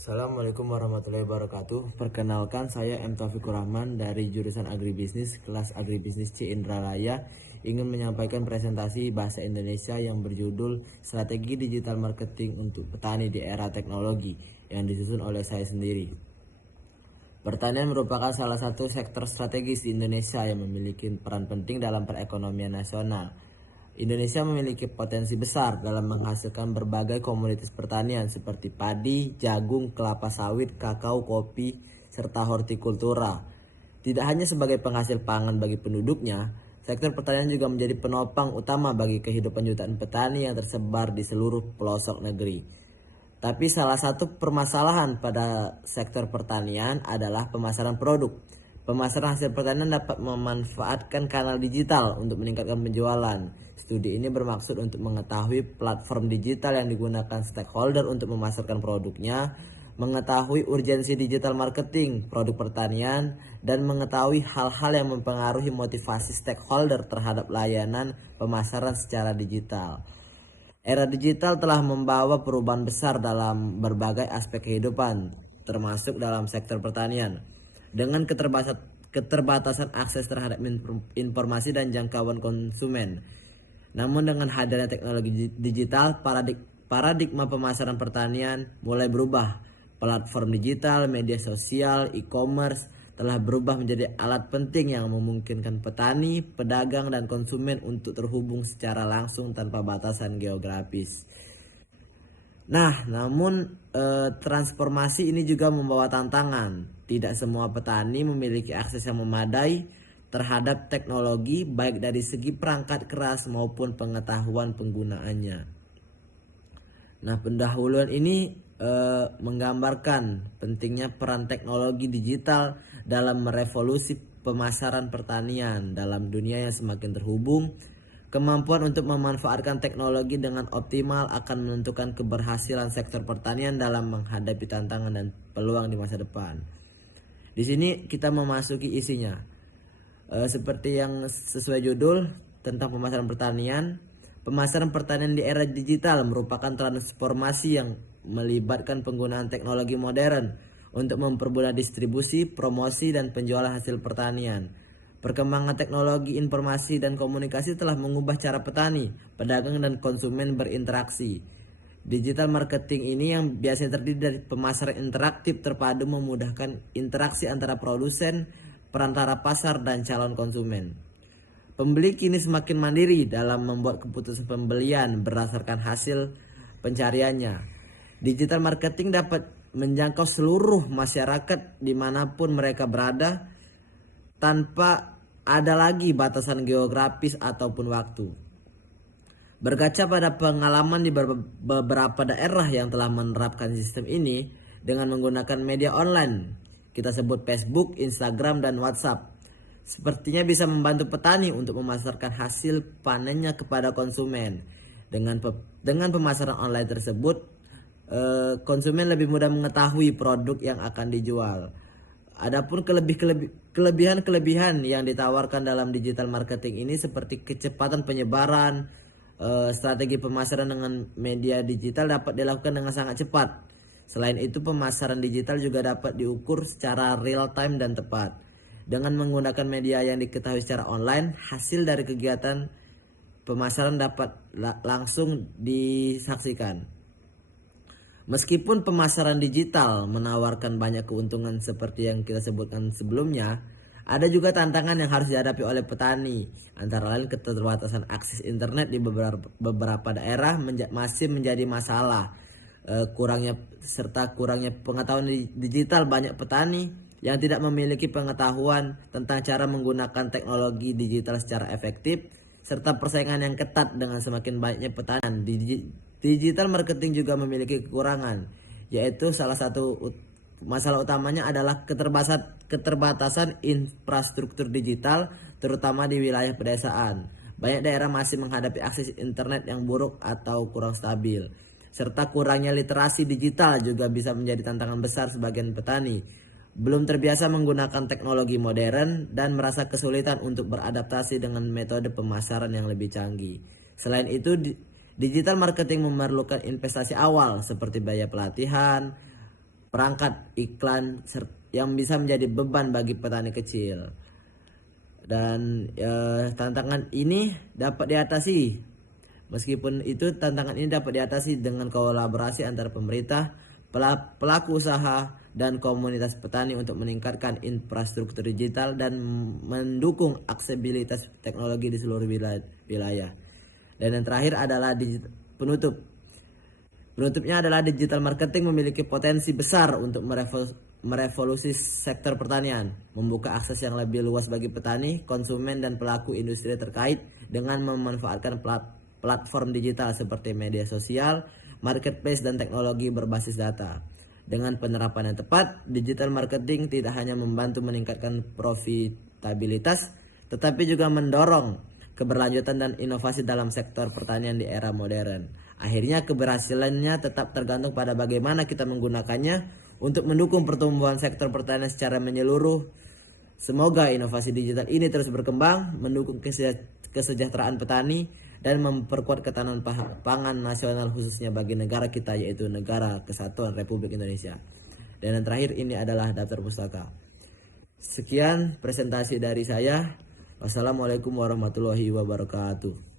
Assalamualaikum warahmatullahi wabarakatuh. Perkenalkan, saya M. Taufikur Rahman dari jurusan Agribisnis, kelas Agribisnis C Indralaya, ingin menyampaikan presentasi bahasa Indonesia yang berjudul Strategi Digital Marketing untuk Petani di Era Teknologi yang disusun oleh saya sendiri. Pertanian merupakan salah satu sektor strategis di Indonesia yang memiliki peran penting dalam perekonomian nasional. Indonesia memiliki potensi besar dalam menghasilkan berbagai komoditas pertanian seperti padi, jagung, kelapa sawit, kakao, kopi, serta hortikultura. Tidak hanya sebagai penghasil pangan bagi penduduknya, sektor pertanian juga menjadi penopang utama bagi kehidupan jutaan petani yang tersebar di seluruh pelosok negeri. Tapi salah satu permasalahan pada sektor pertanian adalah pemasaran produk. Pemasaran hasil pertanian dapat memanfaatkan kanal digital untuk meningkatkan penjualan. Studi ini bermaksud untuk mengetahui platform digital yang digunakan stakeholder untuk memasarkan produknya, mengetahui urgensi digital marketing produk pertanian, dan mengetahui hal-hal yang mempengaruhi motivasi stakeholder terhadap layanan pemasaran secara digital. Era digital telah membawa perubahan besar dalam berbagai aspek kehidupan, termasuk dalam sektor pertanian. Dengan keterbatasan akses terhadap informasi dan jangkauan konsumen. Namun dengan hadirnya teknologi digital, paradigma pemasaran pertanian mulai berubah. Platform digital, media sosial, e-commerce telah berubah menjadi alat penting yang memungkinkan petani, pedagang, dan konsumen untuk terhubung secara langsung tanpa batasan geografis. Namun transformasi ini juga membawa tantangan. Tidak semua petani memiliki akses yang memadai terhadap teknologi baik dari segi perangkat keras maupun pengetahuan penggunaannya. Pendahuluan ini menggambarkan pentingnya peran teknologi digital dalam merevolusi pemasaran pertanian dalam dunia yang semakin terhubung. Kemampuan untuk memanfaatkan teknologi dengan optimal akan menentukan keberhasilan sektor pertanian dalam menghadapi tantangan dan peluang di masa depan. Di sini kita memasuki isinya. Seperti yang sesuai judul tentang pemasaran pertanian. Pemasaran pertanian di era digital merupakan transformasi yang melibatkan penggunaan teknologi modern untuk mempermudah distribusi, promosi, dan penjualan hasil pertanian. Perkembangan teknologi informasi dan komunikasi telah mengubah cara petani, pedagang, dan konsumen berinteraksi. Digital marketing ini yang biasanya terdiri dari pemasaran interaktif terpadu memudahkan interaksi antara produsen, perantara pasar, dan calon konsumen. Pembeli kini semakin mandiri dalam membuat keputusan pembelian berdasarkan hasil pencariannya. Digital marketing dapat menjangkau seluruh masyarakat dimanapun mereka berada tanpa ada lagi batasan geografis ataupun waktu. Berkaca pada pengalaman di beberapa daerah yang telah menerapkan sistem ini dengan menggunakan media online, kita sebut Facebook, Instagram, dan WhatsApp, sepertinya bisa membantu petani untuk memasarkan hasil panennya kepada konsumen. Dengan pemasaran online tersebut, konsumen lebih mudah mengetahui produk yang akan dijual. Adapun kelebihan yang ditawarkan dalam digital marketing ini seperti kecepatan penyebaran, strategi pemasaran dengan media digital dapat dilakukan dengan sangat cepat. Selain itu, pemasaran digital juga dapat diukur secara real time dan tepat. Dengan menggunakan media yang diketahui secara online, hasil dari kegiatan pemasaran dapat langsung disaksikan. Meskipun pemasaran digital menawarkan banyak keuntungan seperti yang kita sebutkan sebelumnya, ada juga tantangan yang harus dihadapi oleh petani. Antara lain keterbatasan akses internet di beberapa daerah masih menjadi masalah. Kurangnya pengetahuan digital banyak petani yang tidak memiliki pengetahuan tentang cara menggunakan teknologi digital secara efektif, serta persaingan yang ketat dengan semakin banyaknya petani. Digital marketing juga memiliki kekurangan, yaitu salah satu masalah utamanya adalah keterbatasan infrastruktur digital, terutama di wilayah pedesaan. Banyak daerah masih menghadapi akses internet yang buruk atau kurang stabil, serta kurangnya literasi digital juga bisa menjadi tantangan besar sebagian petani. Belum terbiasa menggunakan teknologi modern dan merasa kesulitan untuk beradaptasi dengan metode pemasaran yang lebih canggih. Selain itu, digital marketing memerlukan investasi awal seperti biaya pelatihan, perangkat iklan yang bisa menjadi beban bagi petani kecil. Dan tantangan ini dapat diatasi. Meskipun itu, tantangan ini dapat diatasi dengan kolaborasi antara pemerintah, pelaku usaha, dan komunitas petani untuk meningkatkan infrastruktur digital dan mendukung aksesibilitas teknologi di seluruh wilayah. Dan yang terakhir adalah penutupnya adalah digital marketing memiliki potensi besar untuk merevolusi sektor pertanian, membuka akses yang lebih luas bagi petani, konsumen, dan pelaku industri terkait dengan memanfaatkan platform digital seperti media sosial, marketplace, dan teknologi berbasis data. Dengan penerapan yang tepat, digital marketing tidak hanya membantu meningkatkan profitabilitas, tetapi juga mendorong keberlanjutan dan inovasi dalam sektor pertanian di era modern. Akhirnya keberhasilannya tetap tergantung pada bagaimana kita menggunakannya untuk mendukung pertumbuhan sektor pertanian secara menyeluruh. Semoga inovasi digital ini terus berkembang, mendukung kesejahteraan petani, dan memperkuat ketahanan pangan nasional khususnya bagi negara kita, yaitu Negara Kesatuan Republik Indonesia. Dan yang terakhir ini adalah daftar pustaka. Sekian presentasi dari saya. Wassalamualaikum warahmatullahi wabarakatuh.